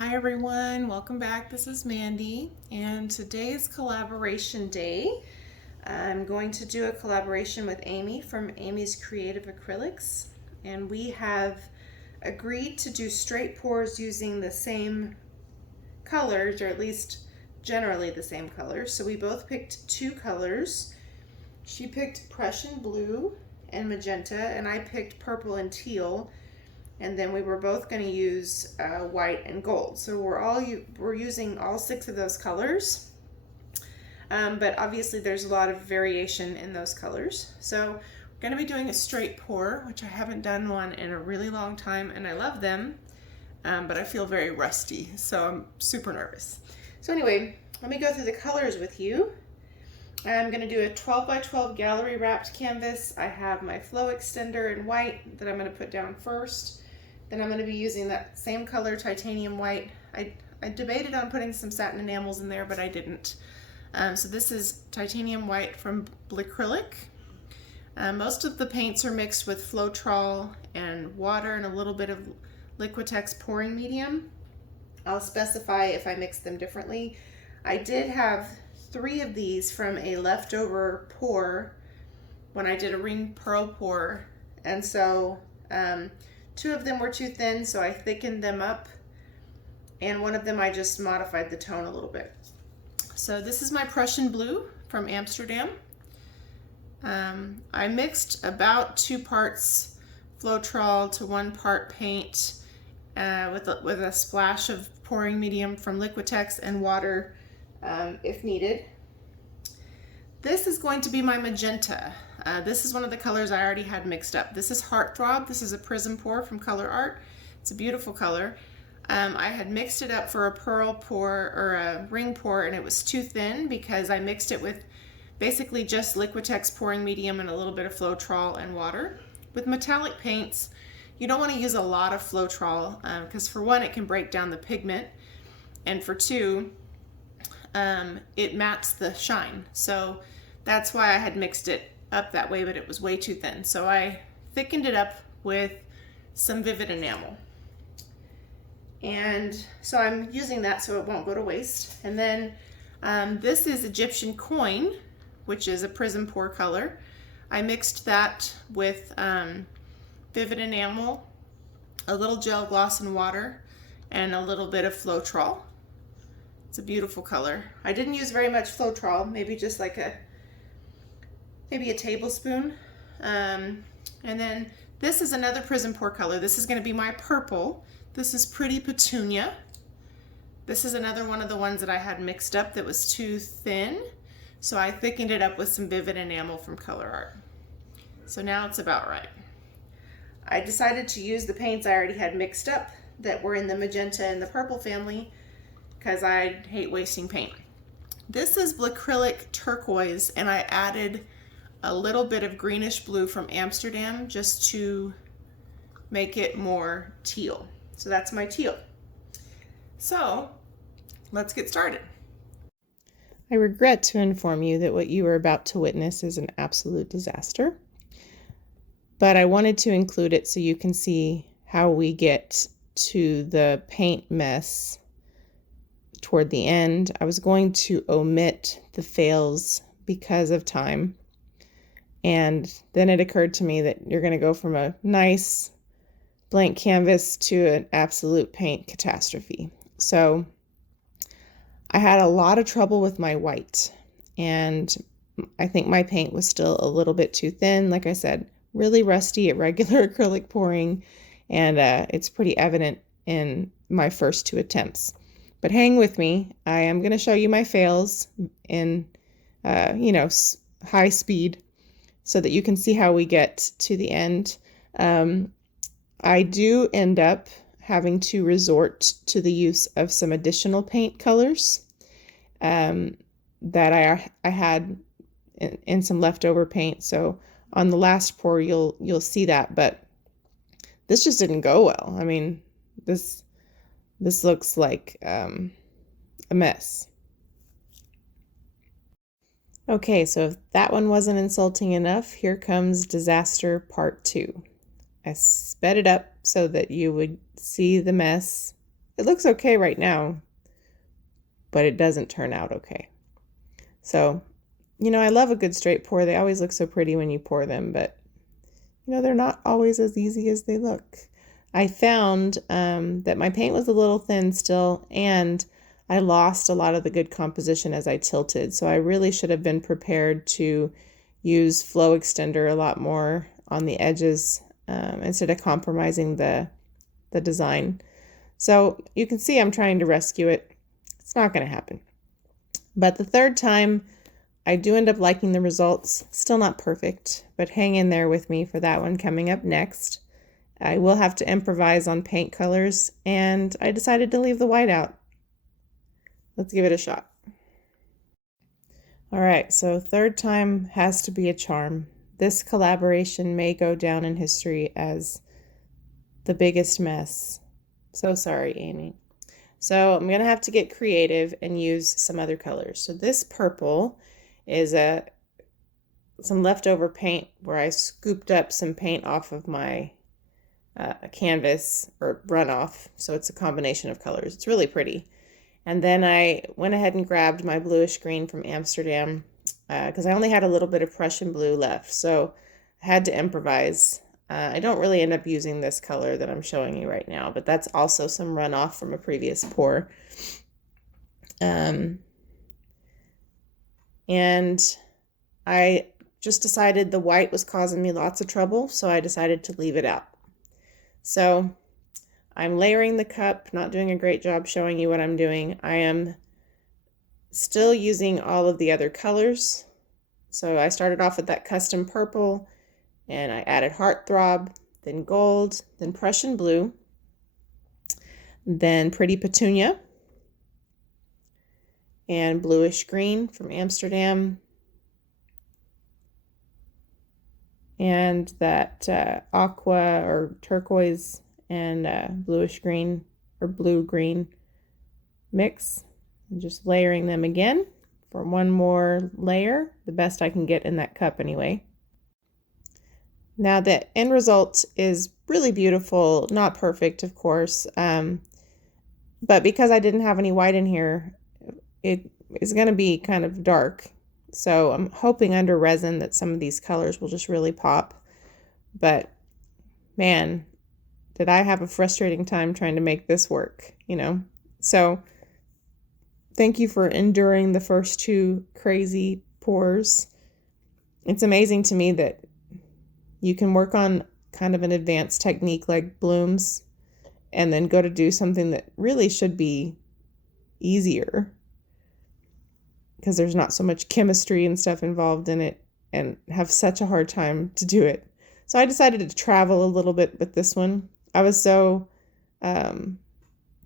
Hi everyone, welcome back. This is Mandy, and today's collaboration day. I'm going to do a collaboration with Amy from Amy's Creative Acrylics, and we have agreed to do straight pours using the same colors, or at least generally the same colors. So we both picked two colors. She picked Prussian blue and magenta, and I picked purple and teal. And then we were both going to use white and gold. So we're using all 6 of those colors. But obviously there's a lot of variation in those colors. So we're going to be doing a straight pour, which I haven't done one in a really long time, and I love them, but I feel very rusty, so I'm super nervous. So anyway, let me go through the colors with you. I'm going to do a 12 by 12 gallery wrapped canvas. I have my flow extender in white that I'm going to put down first. Then I'm going to be using that same color, titanium white. I debated on putting some satin enamels in there, but I didn't. So this is titanium white from Blickcrylic. Most of the paints are mixed with Floetrol and water and a little bit of Liquitex pouring medium. I'll specify if I mix them differently. I did have 3 of these from a leftover pour when I did a ring pearl pour, and so 2 of them were too thin, so I thickened them up, and one of them I just modified the tone a little bit. So this is my Prussian blue from Amsterdam. I mixed about 2 parts Floetrol to 1 part paint with a splash of pouring medium from Liquitex and water if needed. This is going to be my magenta. This is one of the colors I already had mixed up. This is Heartthrob. This is a Prizm Pour from Colourarte. It's a beautiful color. I had mixed it up for a pearl pour or a ring pour, and it was too thin because I mixed it with basically just Liquitex pouring medium and a little bit of Floetrol and water. With metallic paints, you don't want to use a lot of Floetrol because for one, it can break down the pigment, and for 2, it mats the shine. So that's why I had mixed it up that way, but it was way too thin. So I thickened it up with some vivid enamel. And so I'm using that so it won't go to waste. And then this is Egyptian Coin, which is a Prizm Pour color. I mixed that with vivid enamel, a little gel gloss and water, and a little bit of Floetrol. It's a beautiful color. I didn't use very much Floetrol, maybe just like maybe a tablespoon. And then this is another Prizm Pour color. This is going to be my purple. This is Pretty Petunia. This is another one of the ones that I had mixed up that was too thin, so I thickened it up with some vivid enamel from Colourarte. So now it's about right. I decided to use the paints I already had mixed up that were in the magenta and the purple family because I hate wasting paint. This is Blickcrylic Turquoise, and I added a little bit of Greenish Blue from Amsterdam just to make it more teal. So that's my teal. So let's get started. I regret to inform you that what you are about to witness is an absolute disaster, but I wanted to include it so you can see how we get to the paint mess toward the end. I was going to omit the fails because of time, and then it occurred to me that you're going to go from a nice blank canvas to an absolute paint catastrophe. So I had a lot of trouble with my white, and I think my paint was still a little bit too thin. Like I said, really rusty at regular acrylic pouring, and it's pretty evident in my first 2 attempts. But hang with me. I am going to show you my fails in, high speed so that you can see how we get to the end. I do end up having to resort to the use of some additional paint colors that I had in some leftover paint. So on the last pour, you'll see that, but this just didn't go well. I mean, this looks like a mess. Okay, so if that one wasn't insulting enough, here comes disaster part 2. I sped it up so that you would see the mess looks okay right now, but it doesn't turn out okay. So, I love a good straight pour. They always look so pretty when you pour them, but they're not always as easy as they look. I found that my paint was a little thin still, and I lost a lot of the good composition as I tilted. So I really should have been prepared to use flow extender a lot more on the edges instead of compromising the design. So you can see I'm trying to rescue it. It's not going to happen. But the third time, I do end up liking the results. Still not perfect, but hang in there with me for that one coming up next. I will have to improvise on paint colors, and I decided to leave the white out. Let's give it a shot. All right, so third time has to be a charm. This collaboration may go down in history as the biggest mess. So sorry, Amy. So I'm going to have to get creative and use some other colors. So this purple is some leftover paint where I scooped up some paint off of my canvas or runoff. So it's a combination of colors. It's really pretty. And then I went ahead and grabbed my bluish green from Amsterdam because I only had a little bit of Prussian blue left. So I had to improvise. I don't really end up using this color that I'm showing you right now, but that's also some runoff from a previous pour. And I just decided the white was causing me lots of trouble, so I decided to leave it out. So I'm layering the cup, not doing a great job showing you what I'm doing. I am still using all of the other colors. So I started off with that custom purple, and I added Heartthrob, then gold, then Prussian blue, then pretty Petunia, and bluish green from Amsterdam, and that aqua or turquoise and bluish green or blue green mix. And just layering them again for one more layer, the best I can get in that cup anyway. Now the end result is really beautiful, not perfect of course, but because I didn't have any white in here, it is going to be kind of dark. So I'm hoping under resin that some of these colors will just really pop. But man, did I have a frustrating time trying to make this work, So thank you for enduring the first two crazy pours. It's amazing to me that you can work on kind of an advanced technique like blooms and then go to do something that really should be easier because there's not so much chemistry and stuff involved in it and have such a hard time to do it. So I decided to travel a little bit with this one. I was so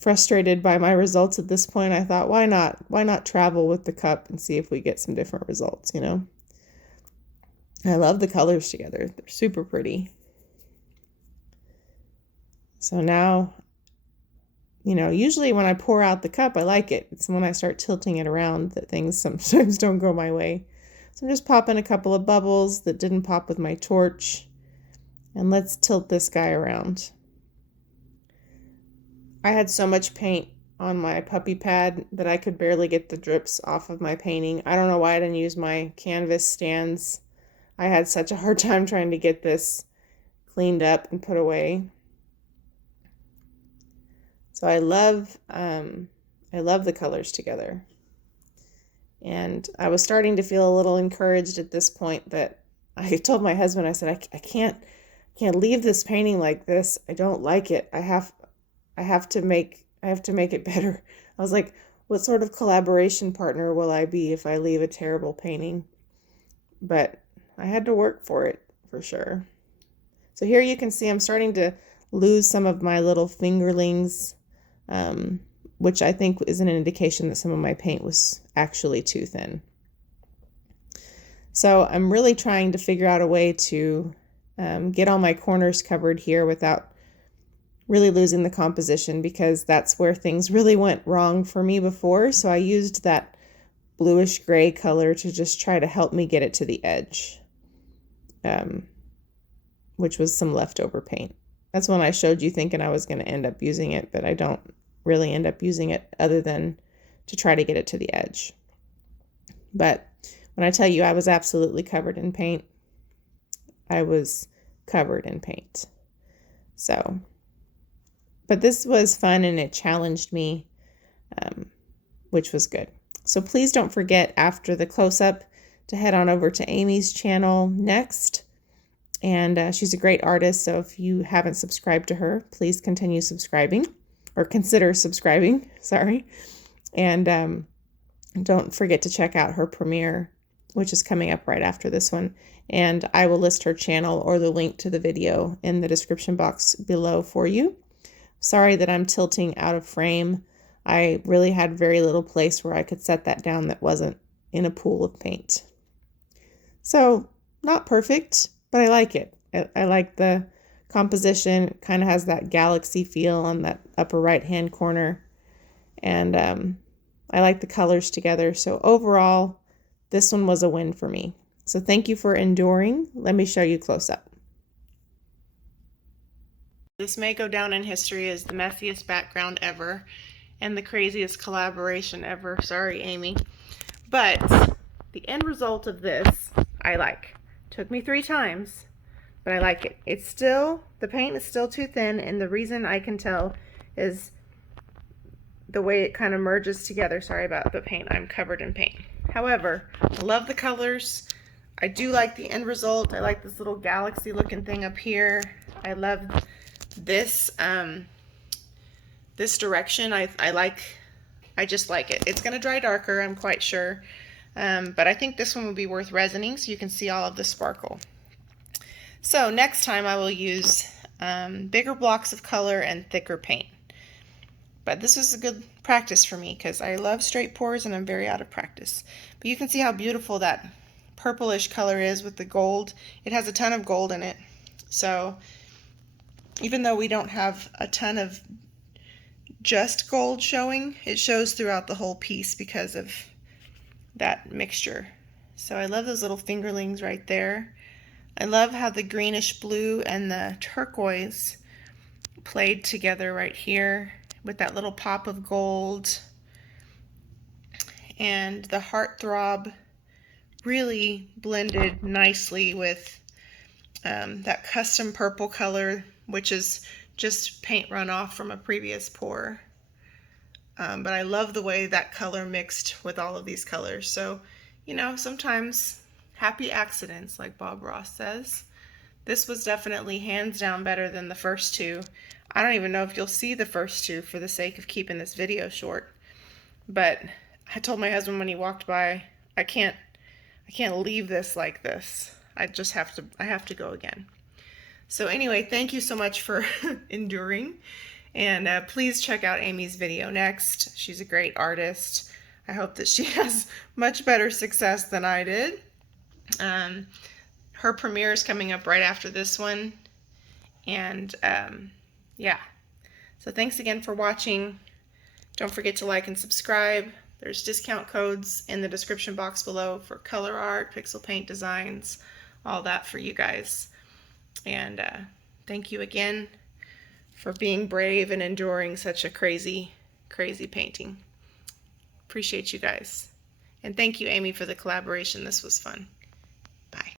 frustrated by my results at this point. I thought, why not travel with the cup and see if we get some different results, I love the colors together. They're super pretty. So now, usually when I pour out the cup, I like it. It's when I start tilting it around that things sometimes don't go my way. So I'm just popping a couple of bubbles that didn't pop with my torch. And let's tilt this guy around. I had so much paint on my puppy pad that I could barely get the drips off of my painting. I don't know why I didn't use my canvas stands. I had such a hard time trying to get this cleaned up and put away. So I love the colors together. And I was starting to feel a little encouraged at this point that I told my husband, I said, I can't leave this painting like this. I don't like it. I have to make it better. I was like, what sort of collaboration partner will I be if I leave a terrible painting? But I had to work for it for sure. So here you can see I'm starting to lose some of my little fingerlings, which I think is an indication that some of my paint was actually too thin. So I'm really trying to figure out a way to get all my corners covered here without really losing the composition, because that's where things really went wrong for me before. So I used that bluish gray color to just try to help me get it to the edge, which was some leftover paint. That's when I showed you thinking I was going to end up using it, but I don't really end up using it other than to try to get it to the edge. But when I tell you I was absolutely covered in paint, I was covered in paint. So, but this was fun and it challenged me, which was good. So please don't forget after the close-up to head on over to Amy's channel next. And she's a great artist, so if you haven't subscribed to her, please continue subscribing, or consider subscribing, sorry. And don't forget to check out her premiere, which is coming up right after this one. And I will list her channel or the link to the video in the description box below for you. Sorry that I'm tilting out of frame. I really had very little place where I could set that down that wasn't in a pool of paint. So, not perfect, but I like it. I like the composition. It kind of has that galaxy feel on that upper right-hand corner. And I like the colors together. So overall, this one was a win for me. So thank you for enduring. Let me show you close up. This may go down in history as the messiest background ever and the craziest collaboration ever. Sorry, Amy. But the end result of this, I like. Took me 3 times, but I like it. It's still, the paint is still too thin, and the reason I can tell is the way it kind of merges together. Sorry about the paint, I'm covered in paint. However, I love the colors. I do like the end result. I like this little galaxy looking thing up here. I love this this direction. I just like it. It's gonna dry darker, I'm quite sure. But I think this one would be worth resining so you can see all of the sparkle. So next time I will use bigger blocks of color and thicker paint. But this was a good practice for me because I love straight pours and I'm very out of practice. But you can see how beautiful that purplish color is with the gold. It has a ton of gold in it. So even though we don't have a ton of just gold showing, it shows throughout the whole piece because of that mixture. So I love those little fingerlings right there. I love how the greenish blue and the turquoise played together right here with that little pop of gold. And the Heartthrob really blended nicely with that custom purple color, which is just paint runoff from a previous pour. But I love the way that color mixed with all of these colors. So, you know, sometimes happy accidents, like Bob Ross says. This was definitely hands down better than the first 2. I don't even know if you'll see the first 2 for the sake of keeping this video short. But I told my husband when he walked by, I can't leave this like this. I have to go again. So anyway, thank you so much for enduring. And please check out Amy's video next. She's a great artist. I hope that she has much better success than I did. Her premiere is coming up right after this one. And yeah. So thanks again for watching. Don't forget to like and subscribe. There's discount codes in the description box below for Colourarte, pixel paint designs, all that for you guys. And thank you again for being brave and enduring such a crazy, crazy painting. Appreciate you guys. And thank you, Amy, for the collaboration. This was fun.